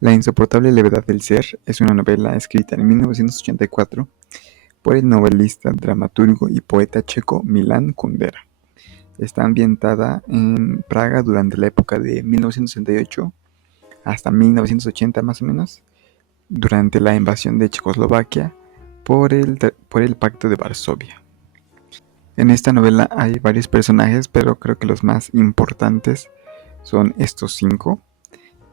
La insoportable levedad del ser es una novela escrita en 1984 por el novelista, dramaturgo y poeta checo Milan Kundera. Está ambientada en Praga durante la época de 1968 hasta 1980 más o menos, durante la invasión de Checoslovaquia por el Pacto de Varsovia. En esta novela hay varios personajes, pero creo que los más importantes son estos 5: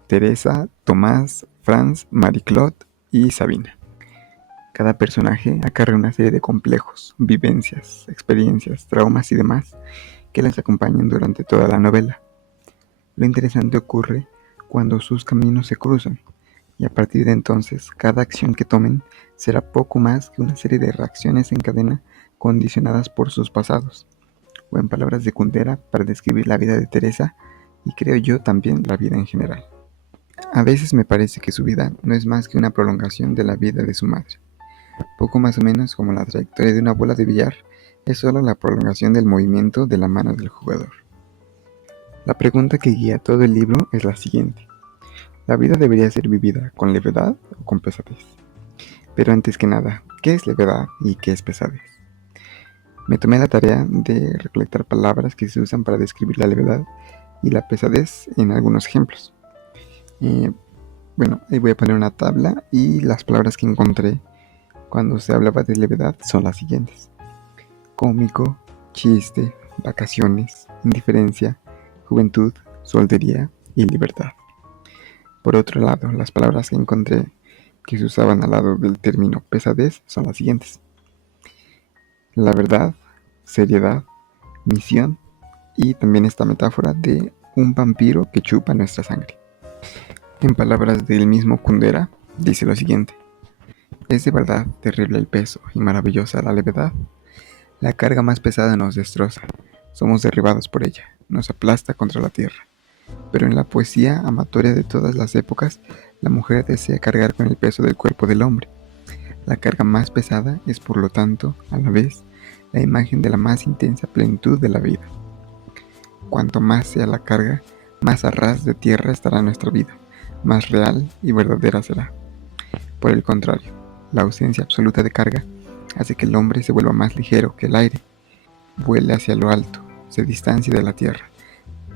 Teresa, Tomás, Franz, Marie-Claude y Sabina. Cada personaje acarrea una serie de complejos, vivencias, experiencias, traumas y demás que les acompañan durante toda la novela. Lo interesante ocurre cuando sus caminos se cruzan, y a partir de entonces cada acción que tomen será poco más que una serie de reacciones en cadena condicionadas por sus pasados, o en palabras de Kundera, para describir la vida de Teresa y creo yo también la vida en general. A veces me parece que su vida no es más que una prolongación de la vida de su madre. Poco más o menos como la trayectoria de una bola de billar es solo la prolongación del movimiento de la mano del jugador. La pregunta que guía todo el libro es la siguiente: ¿la vida debería ser vivida con levedad o con pesadez? Pero antes que nada, ¿qué es levedad y qué es pesadez? Me tomé la tarea de recolectar palabras que se usan para describir la levedad y la pesadez en algunos ejemplos. Ahí voy a poner una tabla y las palabras que encontré cuando se hablaba de levedad son las siguientes: cómico, chiste, vacaciones, indiferencia, juventud, soltería y libertad. Por otro lado, las palabras que encontré que se usaban al lado del término pesadez son las siguientes: la verdad, seriedad, misión y también esta metáfora de un vampiro que chupa nuestra sangre. En palabras del mismo Kundera, dice lo siguiente: es de verdad terrible el peso y maravillosa la levedad. La carga más pesada nos destroza, somos derribados por ella, nos aplasta contra la tierra. Pero en la poesía amatoria de todas las épocas, la mujer desea cargar con el peso del cuerpo del hombre. La carga más pesada es, por lo tanto, a la vez, la imagen de la más intensa plenitud de la vida. Cuanto más sea la carga, más a ras de tierra estará nuestra vida, más real y verdadera será. Por el contrario, la ausencia absoluta de carga hace que el hombre se vuelva más ligero que el aire, vuele hacia lo alto, se distancie de la tierra,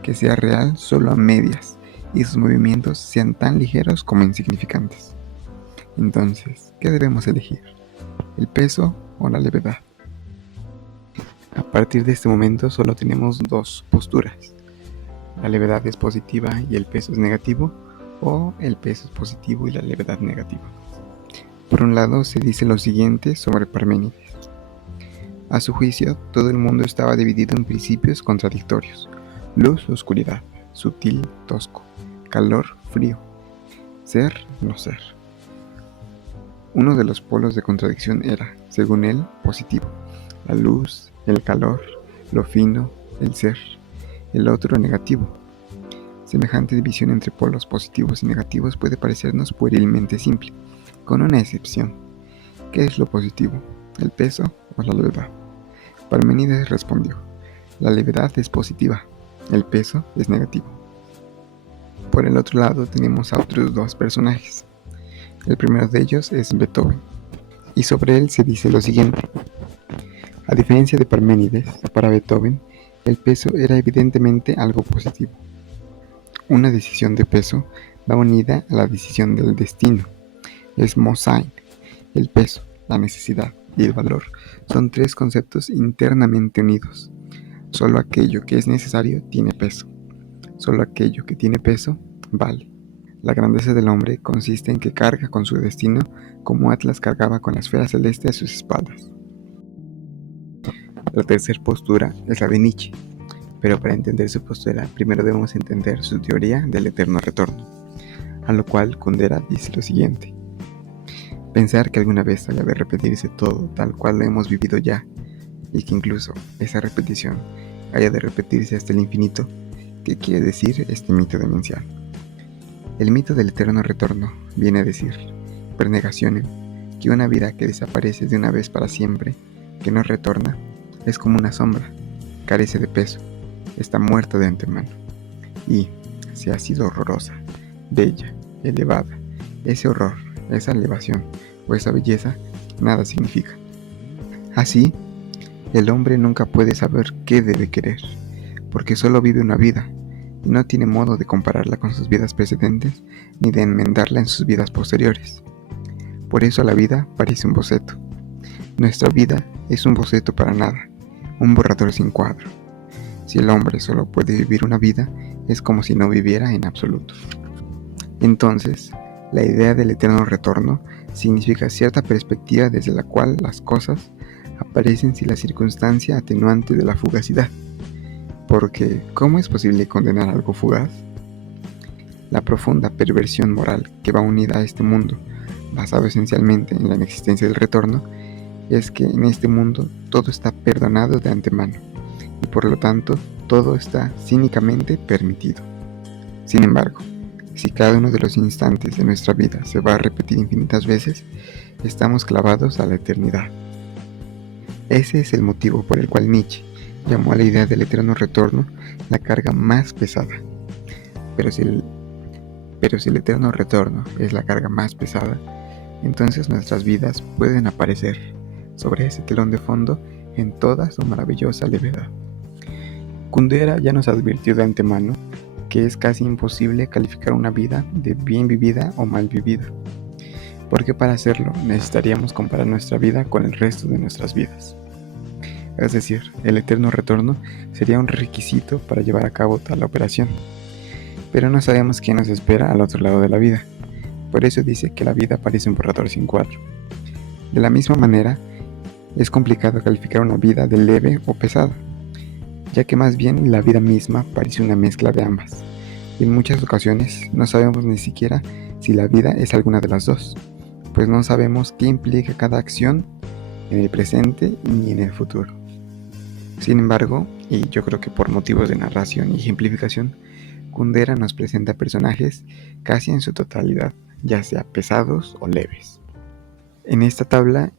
que sea real solo a medias y sus movimientos sean tan ligeros como insignificantes. Entonces, ¿qué debemos elegir? ¿El peso o la levedad? A partir de este momento solo tenemos dos posturas: la levedad es positiva y el peso es negativo, o el peso es positivo y la levedad negativa. Por un lado se dice lo siguiente sobre Parménides: a su juicio, todo el mundo estaba dividido en principios contradictorios: luz, oscuridad, sutil, tosco, calor, frío, ser, no ser. Uno de los polos de contradicción era, según él, positivo: la luz, el calor, lo fino, el ser. El otro negativo. Semejante división entre polos positivos y negativos puede parecernos puerilmente simple, con una excepción. ¿Qué es lo positivo? ¿El peso o la levedad? Parménides respondió: la levedad es positiva, el peso es negativo. Por el otro lado tenemos a otros dos personajes. El primero de ellos es Beethoven, y sobre él se dice lo siguiente: a diferencia de Parménides, para Beethoven, el peso era evidentemente algo positivo. Una decisión de peso va unida a la decisión del destino. Es Mosain. El peso, la necesidad y el valor son tres conceptos internamente unidos. Solo aquello que es necesario tiene peso. Solo aquello que tiene peso vale. La grandeza del hombre consiste en que carga con su destino como Atlas cargaba con la esfera celeste a sus espaldas. La tercera postura es la de Nietzsche, pero para entender su postura primero debemos entender su teoría del eterno retorno, a lo cual Kundera dice lo siguiente: pensar que alguna vez haya de repetirse todo tal cual lo hemos vivido ya, y que incluso esa repetición haya de repetirse hasta el infinito. ¿Qué quiere decir este mito demencial? El mito del eterno retorno viene a decir, per negationem, que una vida que desaparece de una vez para siempre, que no retorna, es como una sombra, carece de peso, está muerta de antemano. Y, si ha sido horrorosa, bella, elevada, ese horror, esa elevación o esa belleza nada significa. Así, el hombre nunca puede saber qué debe querer, porque solo vive una vida y no tiene modo de compararla con sus vidas precedentes ni de enmendarla en sus vidas posteriores. Por eso la vida parece un boceto. Nuestra vida es un boceto para nada, un borrador sin cuadro. Si el hombre solo puede vivir una vida, es como si no viviera en absoluto. Entonces, la idea del eterno retorno significa cierta perspectiva desde la cual las cosas aparecen sin la circunstancia atenuante de la fugacidad. Porque, ¿cómo es posible condenar algo fugaz? La profunda perversión moral que va unida a este mundo, basado esencialmente en la inexistencia del retorno, es que en este mundo todo está perdonado de antemano y por lo tanto todo está cínicamente permitido. Sin embargo, si cada uno de los instantes de nuestra vida se va a repetir infinitas veces, estamos clavados a la eternidad. Ese es el motivo por el cual Nietzsche llamó a la idea del eterno retorno la carga más pesada. Pero si el eterno retorno es la carga más pesada, entonces nuestras vidas pueden aparecer sobre ese telón de fondo en toda su maravillosa levedad. Kundera ya nos advirtió de antemano que es casi imposible calificar una vida de bien vivida o mal vivida, porque para hacerlo necesitaríamos comparar nuestra vida con el resto de nuestras vidas. Es decir, el eterno retorno sería un requisito para llevar a cabo tal operación, pero no sabemos qué nos espera al otro lado de la vida. Por eso dice que la vida parece un borrador sin cuadro. De la misma manera, es complicado calificar una vida de leve o pesada, ya que más bien la vida misma parece una mezcla de ambas, y en muchas ocasiones no sabemos ni siquiera si la vida es alguna de las dos, pues no sabemos qué implica cada acción en el presente ni en el futuro. Sin embargo, y yo creo que por motivos de narración y ejemplificación, Kundera nos presenta personajes casi en su totalidad, ya sea pesados o leves. En esta tabla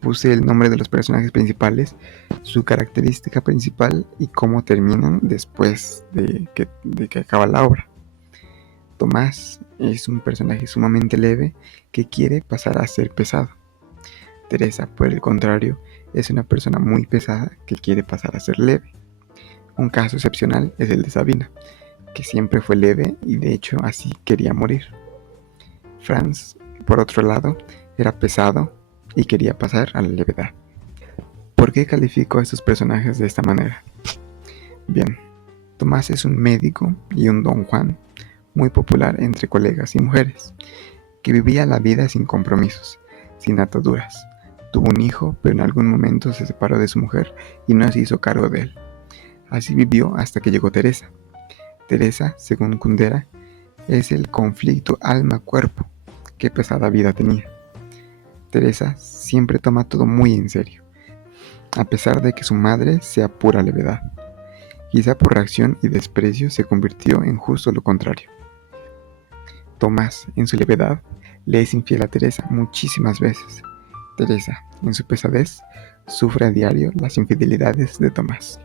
puse el nombre de los personajes principales, su característica principal y cómo terminan después de que acaba la obra. Tomás es un personaje sumamente leve que quiere pasar a ser pesado. Teresa, por el contrario, es una persona muy pesada que quiere pasar a ser leve. Un caso excepcional es el de Sabina, que siempre fue leve y de hecho así quería morir. Franz, por otro lado, era pesado y quería pasar a la levedad. ¿Por qué califico a estos personajes de esta manera? Bien, Tomás es un médico y un don Juan muy popular entre colegas y mujeres, que vivía la vida sin compromisos, sin ataduras. Tuvo un hijo, pero en algún momento se separó de su mujer y no se hizo cargo de él. Así vivió hasta que llegó Teresa. Teresa, según Kundera, es el conflicto alma-cuerpo. Qué pesada vida tenía. Teresa siempre toma todo muy en serio, a pesar de que su madre sea pura levedad. Quizá por reacción y desprecio se convirtió en justo lo contrario. Tomás, en su levedad, le es infiel a Teresa muchísimas veces. Teresa, en su pesadez, sufre a diario las infidelidades de Tomás.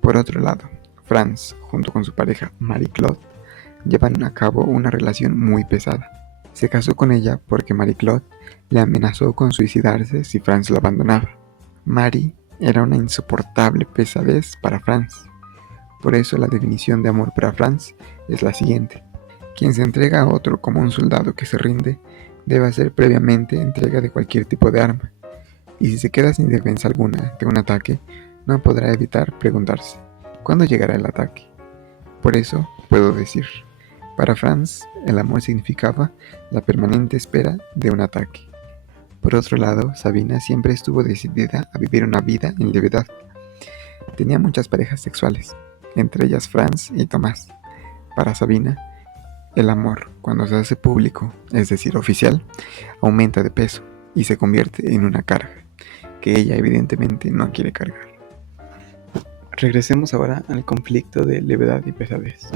Por otro lado, Franz, junto con su pareja Marie-Claude, llevan a cabo una relación muy pesada. Se casó con ella porque Marie-Claude le amenazó con suicidarse si Franz lo abandonaba. Marie era una insoportable pesadez para Franz. Por eso la definición de amor para Franz es la siguiente: quien se entrega a otro como un soldado que se rinde, debe hacer previamente entrega de cualquier tipo de arma, y si se queda sin defensa alguna ante un ataque, no podrá evitar preguntarse, ¿cuándo llegará el ataque? Por eso puedo decir, para Franz, el amor significaba la permanente espera de un ataque. Por otro lado, Sabina siempre estuvo decidida a vivir una vida en levedad. Tenía muchas parejas sexuales, entre ellas Franz y Tomás. Para Sabina, el amor, cuando se hace público, es decir, oficial, aumenta de peso y se convierte en una carga, que ella evidentemente no quiere cargar. Regresemos ahora al conflicto de levedad y pesadez.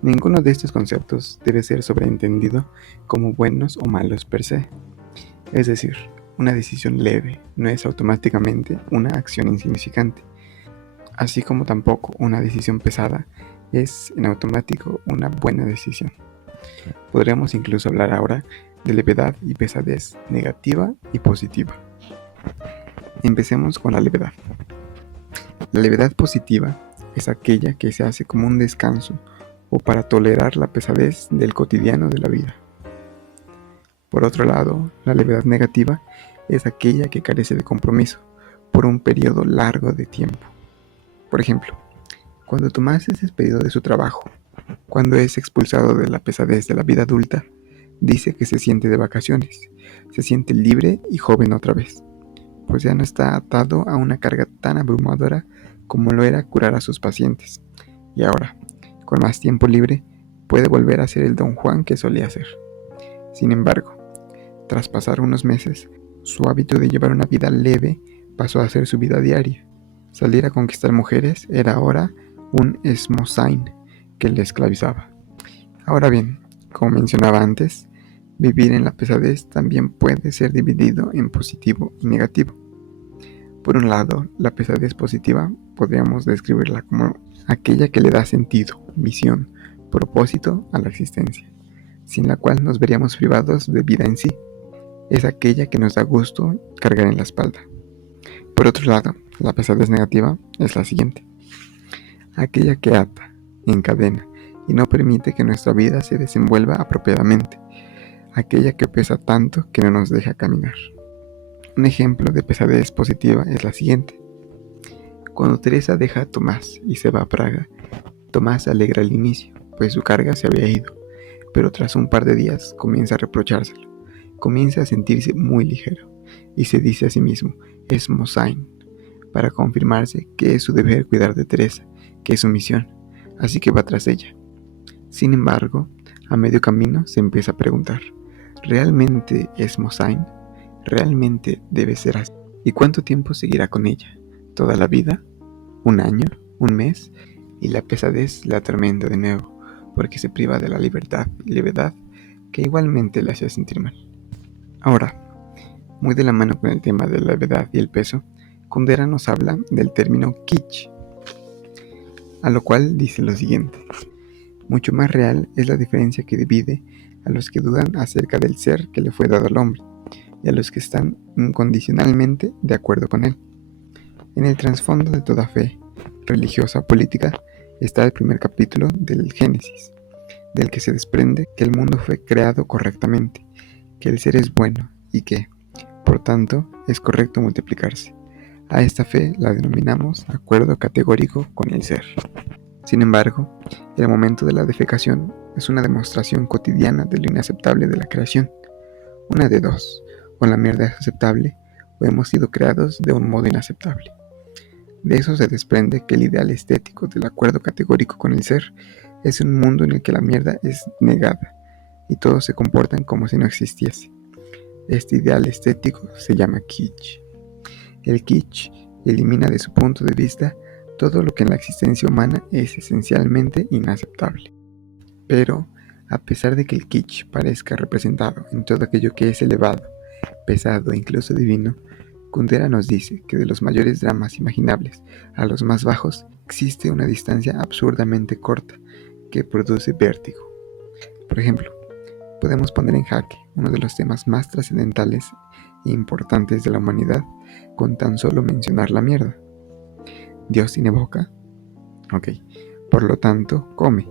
Ninguno de estos conceptos debe ser sobreentendido como buenos o malos per se. Es decir, una decisión leve no es automáticamente una acción insignificante, así como tampoco una decisión pesada es en automático una buena decisión. Podríamos incluso hablar ahora de levedad y pesadez negativa y positiva. Empecemos con la levedad. La levedad positiva es aquella que se hace como un descanso o para tolerar la pesadez del cotidiano de la vida. Por otro lado, la levedad negativa es aquella que carece de compromiso por un periodo largo de tiempo. Por ejemplo, cuando Tomás es despedido de su trabajo, cuando es expulsado de la pesadez de la vida adulta, dice que se siente de vacaciones, se siente libre y joven otra vez, pues ya no está atado a una carga tan abrumadora como lo era curar a sus pacientes, y ahora, con más tiempo libre, puede volver a ser el Don Juan que solía ser. Sin embargo, tras pasar unos meses, su hábito de llevar una vida leve pasó a ser su vida diaria. Salir a conquistar mujeres era ahora un esmozain que le esclavizaba. Ahora bien, como mencionaba antes, vivir en la pesadez también puede ser dividido en positivo y negativo. Por un lado, la pesadez positiva podríamos describirla como aquella que le da sentido, misión, propósito a la existencia, sin la cual nos veríamos privados de vida en sí. Es aquella que nos da gusto cargar en la espalda. Por otro lado, la pesadez negativa es la siguiente: aquella que ata, encadena y no permite que nuestra vida se desenvuelva apropiadamente, aquella que pesa tanto que no nos deja caminar. Un ejemplo de pesadez positiva es la siguiente: cuando Teresa deja a Tomás y se va a Praga, Tomás se alegra al inicio, pues su carga se había ido, pero tras un par de días comienza a reprochárselo, comienza a sentirse muy ligero y se dice a sí mismo, es Mosain, para confirmarse que es su deber cuidar de Teresa, que es su misión, así que va tras ella. Sin embargo, a medio camino se empieza a preguntar, ¿realmente es Mosain? ¿Realmente debe ser así? ¿Y cuánto tiempo seguirá con ella? ¿Toda la vida? ¿Un año? ¿Un mes? Y la pesadez la atormenta de nuevo, porque se priva de la libertad y levedad que igualmente le hacía sentir mal. Ahora, muy de la mano con el tema de la levedad y el peso, Kundera nos habla del término kitsch, a lo cual dice lo siguiente: mucho más real es la diferencia que divide a los que dudan acerca del ser que le fue dado al hombre y a los que están incondicionalmente de acuerdo con él. En el trasfondo de toda fe, religiosa o política, está el primer capítulo del Génesis, del que se desprende que el mundo fue creado correctamente, que el ser es bueno y que, por tanto, es correcto multiplicarse. A esta fe la denominamos acuerdo categórico con el ser. Sin embargo, el momento de la defecación es una demostración cotidiana de lo inaceptable de la creación. Una de dos: o la mierda es aceptable, o hemos sido creados de un modo inaceptable. De eso se desprende que el ideal estético del acuerdo categórico con el ser es un mundo en el que la mierda es negada y todos se comportan como si no existiese. Este ideal estético se llama kitsch. El kitsch elimina de su punto de vista todo lo que en la existencia humana es esencialmente inaceptable. Pero, a pesar de que el kitsch parezca representado en todo aquello que es elevado, pesado e incluso divino, Kundera nos dice que de los mayores dramas imaginables a los más bajos existe una distancia absurdamente corta que produce vértigo. Por ejemplo, podemos poner en jaque uno de los temas más trascendentales e importantes de la humanidad con tan solo mencionar la mierda. ¿Dios tiene boca? Ok, por lo tanto, come.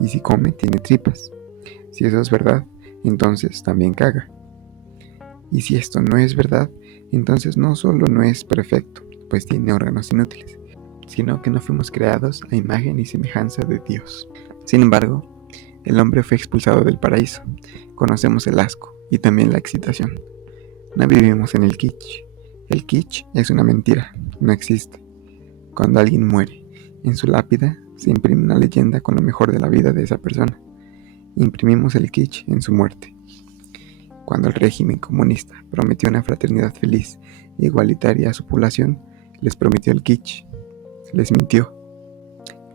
Y si come, tiene tripas. Si eso es verdad, entonces también caga. Y si esto no es verdad, entonces no solo no es perfecto, pues tiene órganos inútiles, sino que no fuimos creados a imagen y semejanza de Dios. Sin embargo, el hombre fue expulsado del paraíso. Conocemos el asco y también la excitación. No vivimos en el kitsch. El kitsch es una mentira, no existe. Cuando alguien muere, en su lápida se imprime una leyenda con lo mejor de la vida de esa persona. Imprimimos el kitsch en su muerte. Cuando el régimen comunista prometió una fraternidad feliz e igualitaria a su población, les prometió el kitsch. Les mintió.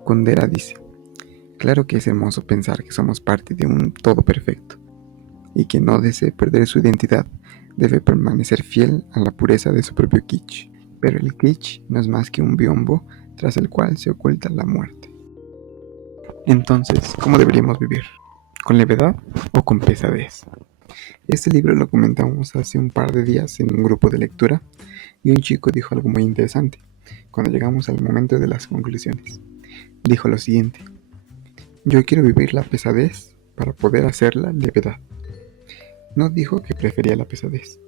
Kundera dice: claro que es hermoso pensar que somos parte de un todo perfecto, y quien no desee perder su identidad debe permanecer fiel a la pureza de su propio kitsch. Pero el kitsch no es más que un biombo tras el cual se oculta la muerte. Entonces, ¿cómo deberíamos vivir? ¿Con levedad o con pesadez? Este libro lo comentamos hace un par de días en un grupo de lectura y un chico dijo algo muy interesante cuando llegamos al momento de las conclusiones. Dijo lo siguiente: yo quiero vivir la pesadez para poder hacer la levedad. No dijo que prefería la pesadez,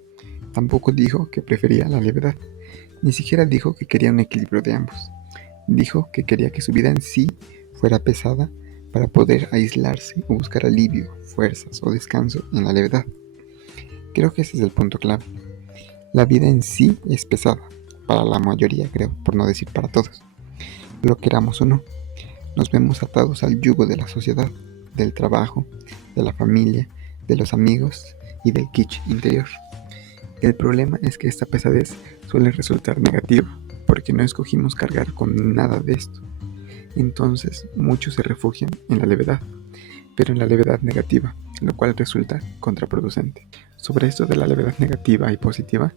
tampoco dijo que prefería la levedad, ni siquiera dijo que quería un equilibrio de ambos. Dijo que quería que su vida en sí fuera pesada para poder aislarse o buscar alivio, fuerzas o descanso en la levedad. Creo que ese es el punto clave. La vida en sí es pesada, para la mayoría creo, por no decir para todos. Lo queramos o no, nos vemos atados al yugo de la sociedad, del trabajo, de la familia, de los amigos y del kitsch interior. El problema es que esta pesadez suele resultar negativa, porque no escogimos cargar con nada de esto. Entonces muchos se refugian en la levedad, pero en la levedad negativa, lo cual resulta contraproducente. Sobre esto de la levedad negativa y positiva,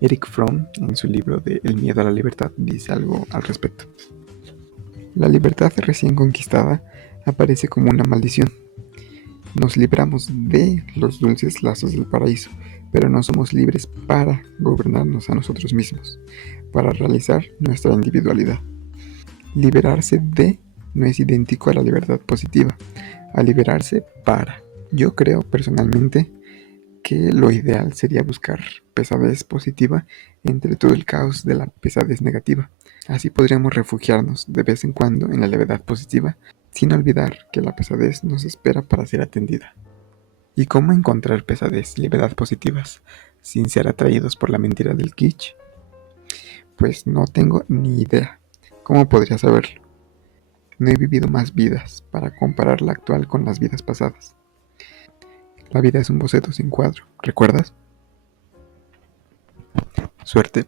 Eric Fromm, en su libro de El miedo a la libertad, dice algo al respecto. La libertad recién conquistada aparece como una maldición. Nos libramos de los dulces lazos del paraíso, pero no somos libres para gobernarnos a nosotros mismos, para realizar nuestra individualidad. Liberarse de no es idéntico a la libertad positiva, a liberarse para. Yo creo personalmente que lo ideal sería buscar pesadez positiva entre todo el caos de la pesadez negativa. Así podríamos refugiarnos de vez en cuando en la levedad positiva, sin olvidar que la pesadez nos espera para ser atendida. ¿Y cómo encontrar pesadez y levedad positivas sin ser atraídos por la mentira del kitsch? Pues no tengo ni idea. ¿Cómo podría saberlo? No he vivido más vidas para comparar la actual con las vidas pasadas. La vida es un boceto sin cuadro, ¿recuerdas? Suerte.